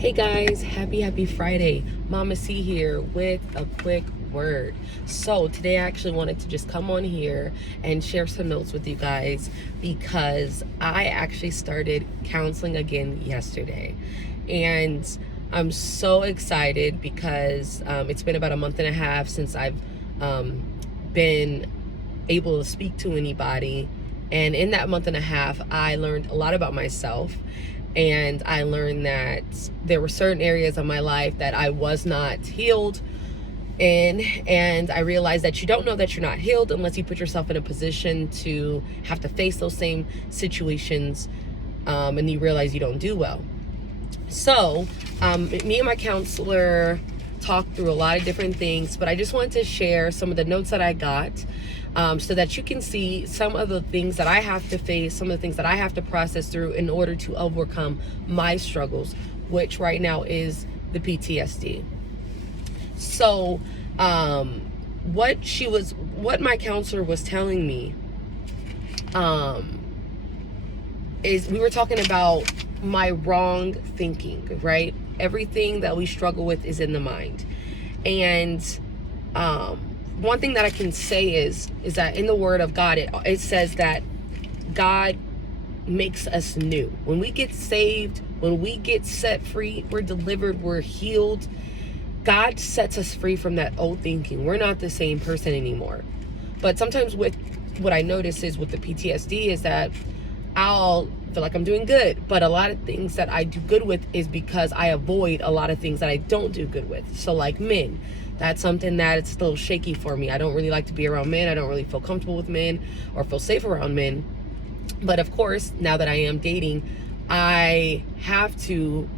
Hey guys, happy Friday. Mama C here with a quick word. So today I actually wanted to just come on here and share some notes with you guys because I actually started counseling again yesterday. And I'm so excited because it's been about a month and a half since I've been able to speak to anybody. And in that month and a half, I learned a lot about myself. And I learned that there were certain areas of my life that I was not healed in. And I realized that you don't know that you're not healed unless you put yourself in a position to have to face those same situations, and you realize you don't do well. So me and my counselor talked through a lot of different things, but I just wanted to share some of the notes that I got, so that you can see some of the things that I have to face, some of the things that I have to process through in order to overcome my struggles, which right now is the PTSD. So what my counselor was telling me is we were talking about my wrong thinking, right? Everything that we struggle with is in the mind. And one thing that I can say is that in the Word of God, it says that God makes us new. When we get saved, when we get set free, we're delivered, we're healed. God sets us free from that old thinking. We're not the same person anymore. But sometimes with what I notice is with the PTSD is that I'll feel like I'm doing good, but a lot of things that I do good with is because I avoid a lot of things that I don't do good with. So like men, that's something that it's still shaky for me. I don't really like to be around men. I don't really feel comfortable with men or feel safe around men. But of course, now that I am dating, I have to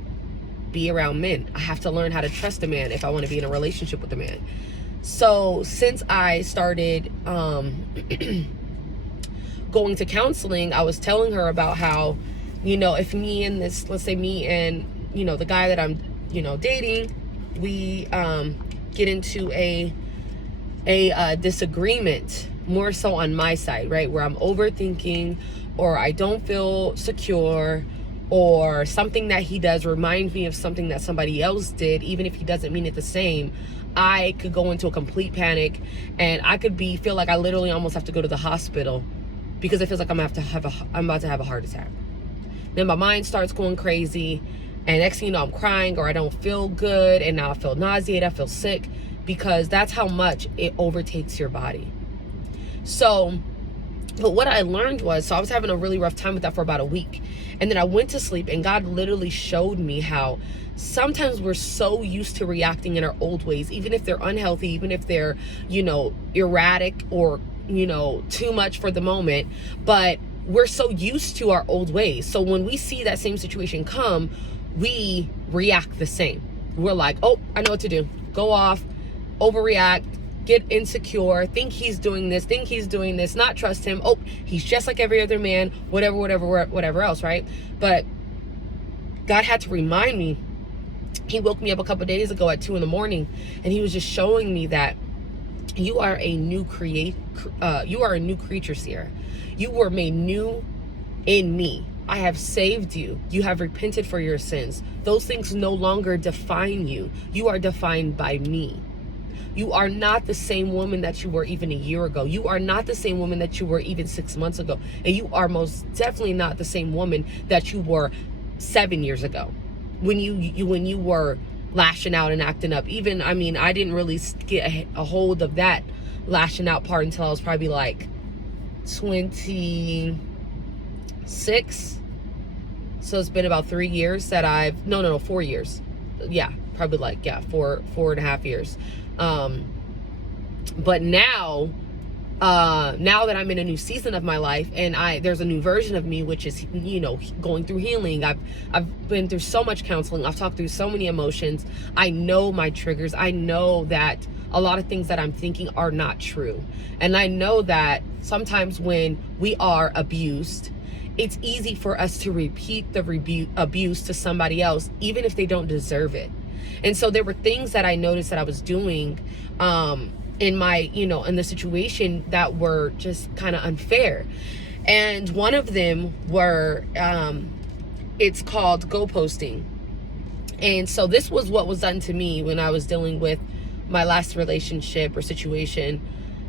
be around men. I have to learn how to trust a man if I want to be in a relationship with a man. So since I started going to counseling, I was telling her about how, if me and this, let's say me and, the guy that I'm, dating, we get into a disagreement, more so on my side, right? Where I'm overthinking or I don't feel secure, or something that he does reminds me of something that somebody else did, even if he doesn't mean it the same, I could go into a complete panic, and I could feel like I literally almost have to go to the hospital because it feels like I'm about to have a heart attack. Then my mind starts going crazy, and next thing you know, I'm crying, or I don't feel good, and now I feel nauseated, I feel sick, because that's how much it overtakes your body. So, but what I learned was, so I was having a really rough time with that for about a week. And then I went to sleep, and God literally showed me how sometimes we're so used to reacting in our old ways, even if they're unhealthy, even if they're, erratic or, too much for the moment, but we're so used to our old ways. So when we see that same situation come, we react the same. We're like, oh, I know what to do. Go off, overreact, get insecure, think he's doing this, not trust him. Oh, he's just like every other man, whatever else, right? But God had to remind me. He woke me up a couple of days ago at 2 a.m, and he was just showing me that you are a new creature, Sierra. You were made new in me. I have saved you. You have repented for your sins. Those things no longer define you. You are defined by me. You are not the same woman that you were even a year ago. You are not the same woman that you were even 6 months ago. And you are most definitely not the same woman that you were 7 years ago when you were lashing out and acting up. Even, I didn't really get a hold of that lashing out part until I was probably like 26. So it's been about 3 years that 4 years. Yeah, probably 4.5 years. But now that I'm in a new season of my life, and there's a new version of me, which is, going through healing. I've been through so much counseling. I've talked through so many emotions. I know my triggers. I know that a lot of things that I'm thinking are not true. And I know that sometimes when we are abused, it's easy for us to repeat the abuse to somebody else, even if they don't deserve it. And so there were things that I noticed that I was doing in my, in the situation that were just kind of unfair. And one of them were, it's called go posting. And so this was what was done to me when I was dealing with my last relationship or situation.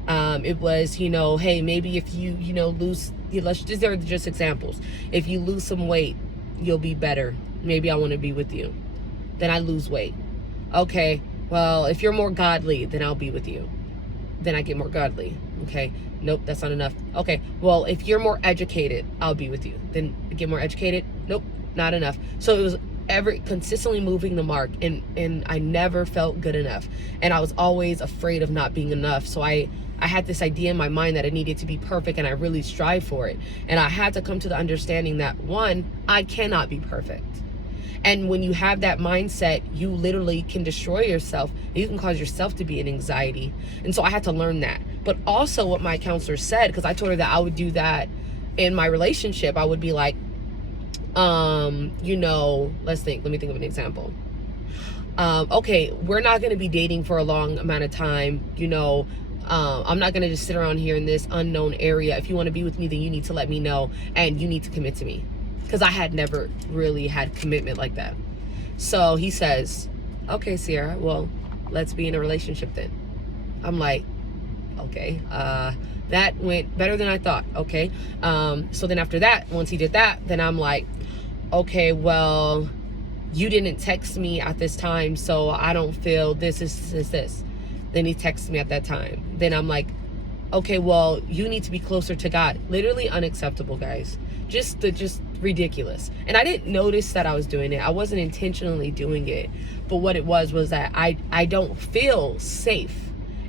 It was, hey, maybe if you, lose, these are just examples. If you lose some weight, you'll be better. Maybe I want to be with you. Then I lose weight. Okay, well, if you're more godly, then I'll be with you. Then I get more godly. Okay, nope, that's not enough. Okay, well, if you're more educated, I'll be with you. Then get more educated. Nope, not enough. So it was consistently moving the mark, and I never felt good enough, and I was always afraid of not being enough. So I had this idea in my mind that it needed to be perfect, and I really strive for it. And I had to come to the understanding that, one, I cannot be perfect. And when you have that mindset, you literally can destroy yourself. You can cause yourself to be in anxiety. And so I had to learn that. But also what my counselor said, because I told her that I would do that in my relationship, I would be like, let's think. Let me think of an example. Okay, we're not going to be dating for a long amount of time. I'm not going to just sit around here in this unknown area. If you want to be with me, then you need to let me know, and you need to commit to me. Because I had never really had commitment like that. So he says, okay, Sierra, well, let's be in a relationship then. I'm like, okay, that went better than I thought. Okay. So then after that, once he did that, then I'm like, okay, well, you didn't text me at this time, so I don't feel this. Then he texts me at that time. Then I'm like, okay, well, you need to be closer to God. Literally unacceptable, guys. Just ridiculous. And I didn't notice that I was doing it. I wasn't intentionally doing it. But what it was that I don't feel safe.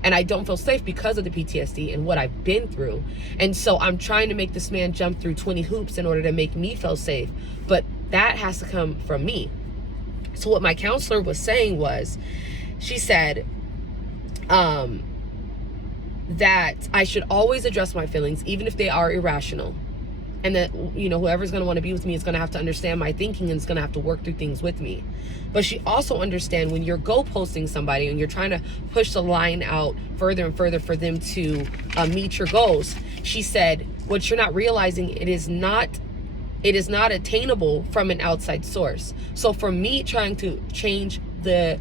And I don't feel safe because of the PTSD and what I've been through. And so I'm trying to make this man jump through 20 hoops in order to make me feel safe. But that has to come from me. So what my counselor was saying was, she said that I should always address my feelings, even if they are irrational. And that, whoever's going to want to be with me is going to have to understand my thinking and is going to have to work through things with me. But she also understands when you're goalposting somebody and you're trying to push the line out further and further for them to meet your goals. She said, what you're not realizing, it is not attainable from an outside source. So for me trying to change the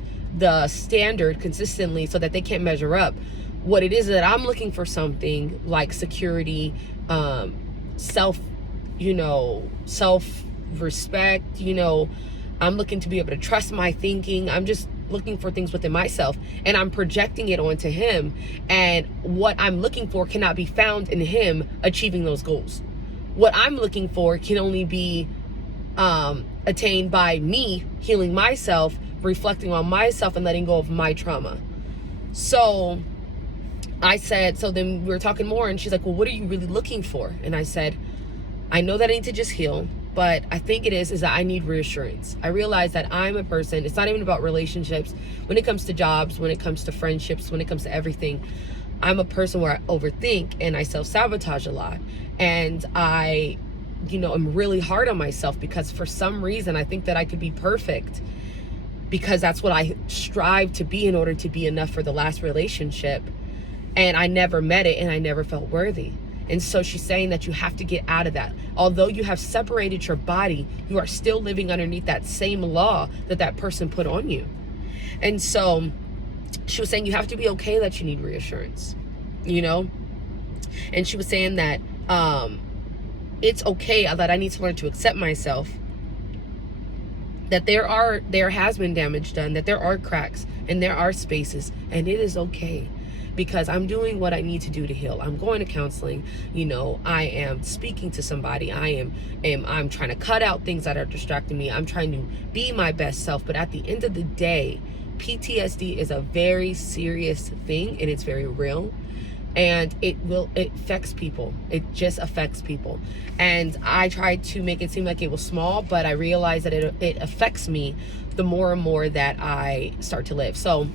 standard consistently so that they can't measure up, what it is that I'm looking for something like security, self-respect, I'm looking to be able to trust my thinking. I'm just looking for things within myself, and I'm projecting it onto him. And what I'm looking for cannot be found in him achieving those goals. What I'm looking for can only be attained by me healing myself, reflecting on myself, and letting go of my trauma. So I said, so then we were talking more, and she's like, well, what are you really looking for? And I said, I know that I need to just heal, but I think it is that I need reassurance. I realize that I'm a person, it's not even about relationships. When it comes to jobs, when it comes to friendships, when it comes to everything, I'm a person where I overthink and I self-sabotage a lot. And I, am really hard on myself because for some reason I think that I could be perfect because that's what I strive to be in order to be enough for the last relationship. And I never met it, and I never felt worthy. And so she's saying that you have to get out of that. Although you have separated your body, you are still living underneath that same law that person put on you. And so she was saying you have to be okay that you need reassurance, And she was saying that it's okay that I need to learn to accept myself, that there has been damage done, that there are cracks and there are spaces, and it is okay. Because I'm doing what I need to do to heal. I'm going to counseling. I am speaking to somebody. I'm trying to cut out things that are distracting me. I'm trying to be my best self. But at the end of the day, PTSD is a very serious thing, and it's very real. And it affects people. It just affects people. And I tried to make it seem like it was small, but I realized that it affects me the more and more that I start to live. So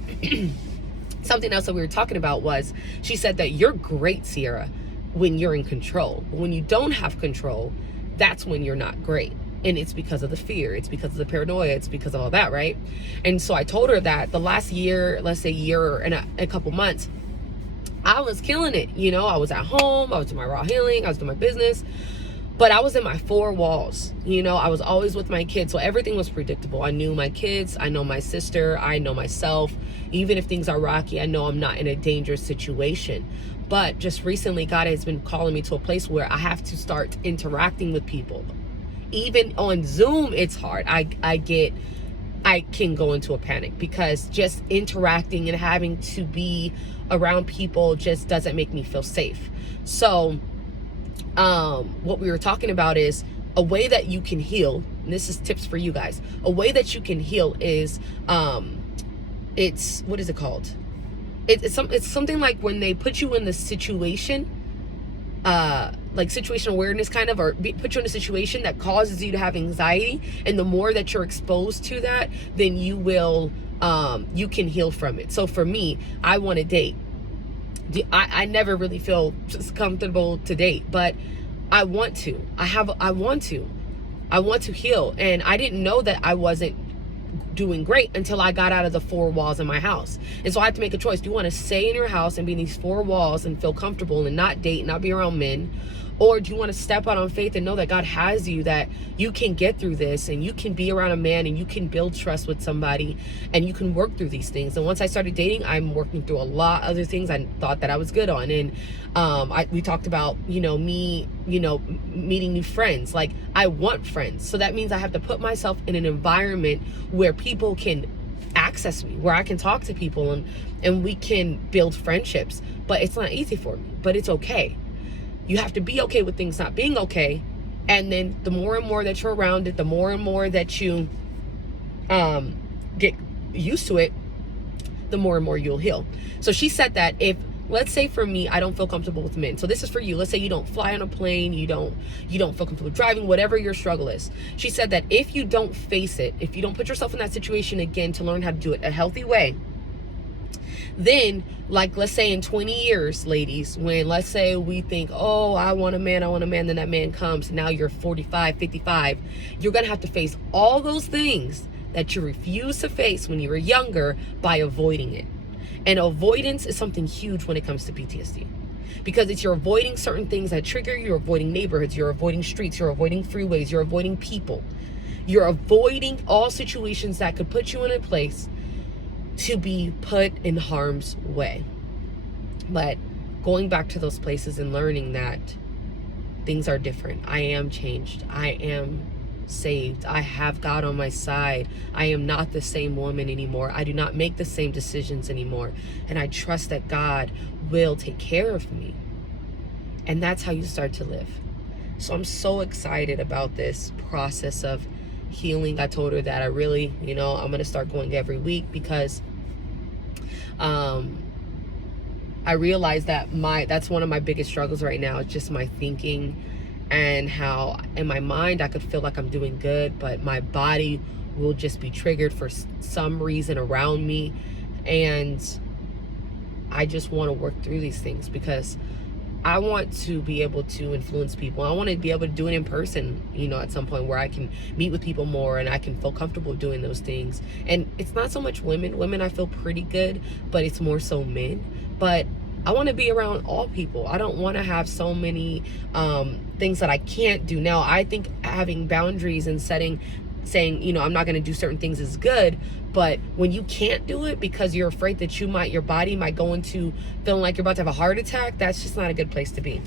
something else that we were talking about was, she said that you're great, Sierra, when you're in control. But when you don't have control, that's when you're not great. And it's because of the fear. It's because of the paranoia. It's because of all that, right? And so I told her that the last year, let's say year and a couple months, I was killing it. I was at home. I was doing my raw healing. I was doing my business. But I was in my four walls, you know, I was always with my kids. So everything was predictable. I knew my kids, I know my sister, I know myself. Even if things are rocky, I know I'm not in a dangerous situation. But just recently, God has been calling me to a place where I have to start interacting with people. Even on Zoom, it's hard. I can go into a panic because just interacting and having to be around people just doesn't make me feel safe. So what we were talking about is a way that you can heal. And this is tips for you guys. A way that you can heal is it's, what is it called? It's something like when they put you in the situation, like situation awareness kind of, or put you in a situation that causes you to have anxiety. And the more that you're exposed to that, then you will, you can heal from it. So for me, I want to date. I never really feel just comfortable to date, but I want to. I want to heal. And I didn't know that I wasn't doing great until I got out of the four walls in my house. And so I had to make a choice. Do you want to stay in your house and be in these four walls and feel comfortable and not date, not be around men? Or do you want to step out on faith and know that God has you, that you can get through this and you can be around a man and you can build trust with somebody and you can work through these things? And once I started dating, I'm working through a lot of other things I thought that I was good on. And we talked about, me, meeting new friends. Like, I want friends. So that means I have to put myself in an environment where people can access me, where I can talk to people and we can build friendships. But it's not easy for me, but it's okay. You have to be okay with things not being okay. And then the more and more that you're around it, the more and more that you get used to it, the more and more you'll heal. So she said that if, let's say for me, I don't feel comfortable with men. So this is for you. Let's say you don't fly on a plane, you don't feel comfortable driving, whatever your struggle is. She said that if you don't face it, if you don't put yourself in that situation again to learn how to do it a healthy way, then, like, let's say in 20 years, ladies, when let's say we think, oh, I want a man, then that man comes, now you're 45, 55, you're going to have to face all those things that you refuse to face when you were younger by avoiding it. And avoidance is something huge when it comes to PTSD. Because you're avoiding certain things that trigger you. You're avoiding neighborhoods, you're avoiding streets, you're avoiding freeways, you're avoiding people. You're avoiding all situations that could put you in a place to be put in harm's way. But going back to those places and learning that things are different. I am changed. I am saved. I have God on my side. I am not the same woman anymore. I do not make the same decisions anymore. And I trust that God will take care of me. And that's how you start to live. So I'm so excited about this process of healing. I told her that I really, I'm going to start going every week because I realized that that's one of my biggest struggles right now. It's just my thinking and how in my mind I could feel like I'm doing good, but my body will just be triggered for some reason around me. And I just want to work through these things because I want to be able to influence people. I want to be able to do it in person, at some point where I can meet with people more and I can feel comfortable doing those things. And it's not so much women. Women, I feel pretty good, but it's more so men. But I want to be around all people. I don't want to have so many things that I can't do. Now, I think having boundaries and saying, I'm not going to do certain things is good. But when you can't do it because you're afraid that your body might go into feeling like you're about to have a heart attack, that's just not a good place to be.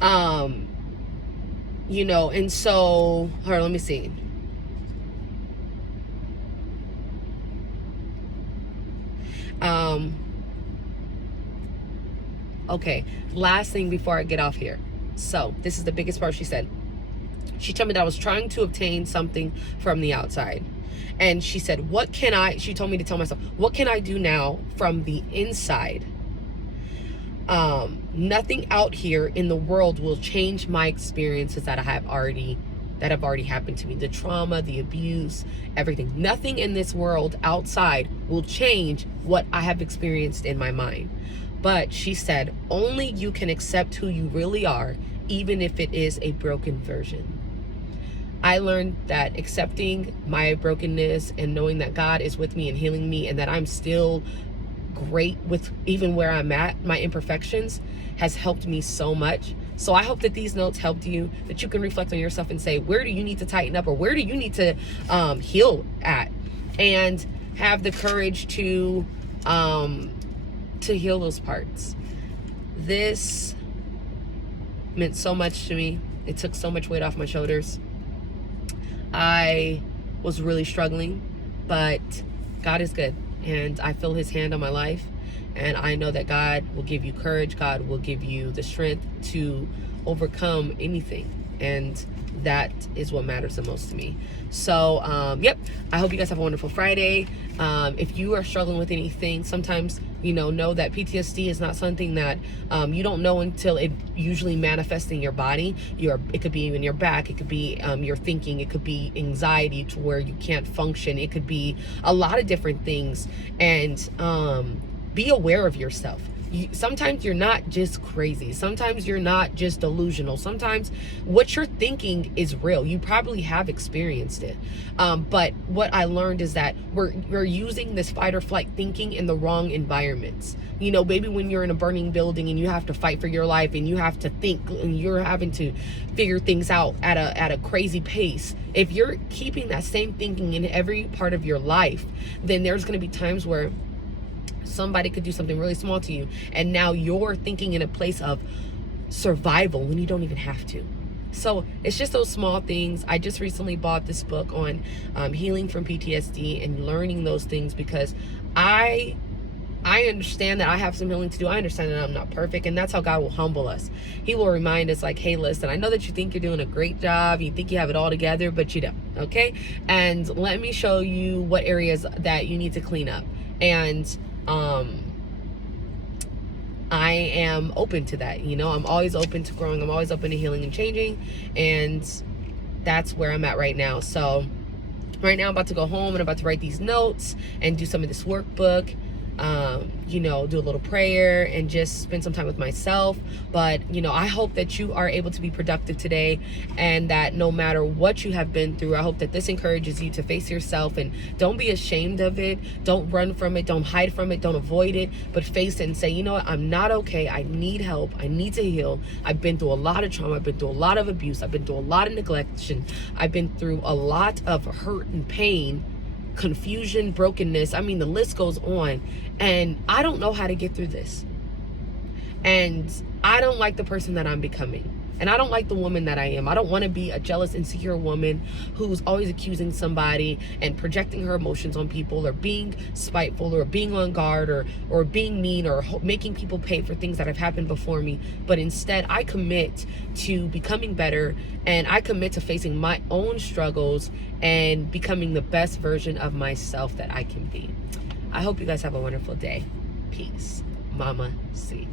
And so, hold on, let me see. Okay, last thing before I get off here. So this is the biggest part. She said, she told me that I was trying to obtain something from the outside. And she said, she told me to tell myself, what can I do now from the inside? Nothing out here in the world will change my experiences that have already happened to me. The trauma, the abuse, everything. Nothing in this world outside will change what I have experienced in my mind. But she said, only you can accept who you really are, even if it is a broken version. I learned that accepting my brokenness and knowing that God is with me and healing me and that I'm still great with even where I'm at, my imperfections, has helped me so much. So I hope that these notes helped you, that you can reflect on yourself and say, where do you need to tighten up, or where do you need to heal at, and have the courage to heal those parts. This meant so much to me. It took so much weight off my shoulders. I was really struggling, but God is good, and I feel his hand on my life, and I know that God will give you courage. God will give you the strength to overcome anything, and that is what matters the most to me. So yep, I hope you guys have a wonderful Friday. If you are struggling with anything, sometimes know that PTSD is not something that you don't know until it usually manifests in your body. It could be in your back, it could be your thinking, it could be anxiety to where you can't function, it could be a lot of different things. And be aware of yourself. Sometimes you're not just crazy. Sometimes you're not just delusional. Sometimes what you're thinking is real. You probably have experienced it. But what I learned is that we're using this fight or flight thinking in the wrong environments. Maybe when you're in a burning building and you have to fight for your life and you have to think and you're having to figure things out at a crazy pace. If you're keeping that same thinking in every part of your life, then there's going to be times where somebody could do something really small to you, and now you're thinking in a place of survival when you don't even have to. So it's just those small things. I just recently bought this book on healing from PTSD and learning those things, because I understand that I have some healing to do. I understand that I'm not perfect, and that's how God will humble us. He will remind us, like, hey, listen, I know that you think you're doing a great job, you think you have it all together, but you don't, okay? And let me show you what areas that you need to clean up. And I am open to that. I'm always open to growing. I'm always open to healing and changing. And that's where I'm at right now. So right now I'm about to go home and I'm about to write these notes and do some of this workbook. Do a little prayer and just spend some time with myself. But, I hope that you are able to be productive today, and that no matter what you have been through, I hope that this encourages you to face yourself and don't be ashamed of it. Don't run from it. Don't hide from it. Don't avoid it, but face it and say, you know what? I'm not okay. I need help. I need to heal. I've been through a lot of trauma. I've been through a lot of abuse. I've been through a lot of neglection. I've been through a lot of hurt and pain, confusion, brokenness. I mean, the list goes on, and I don't know how to get through this. And I don't like the person that I'm becoming. And I don't like the woman that I am. I don't want to be a jealous, insecure woman who's always accusing somebody and projecting her emotions on people, or being spiteful, or being on guard, or being mean, or making people pay for things that have happened before me. But instead, I commit to becoming better, and I commit to facing my own struggles and becoming the best version of myself that I can be. I hope you guys have a wonderful day. Peace. Mama C.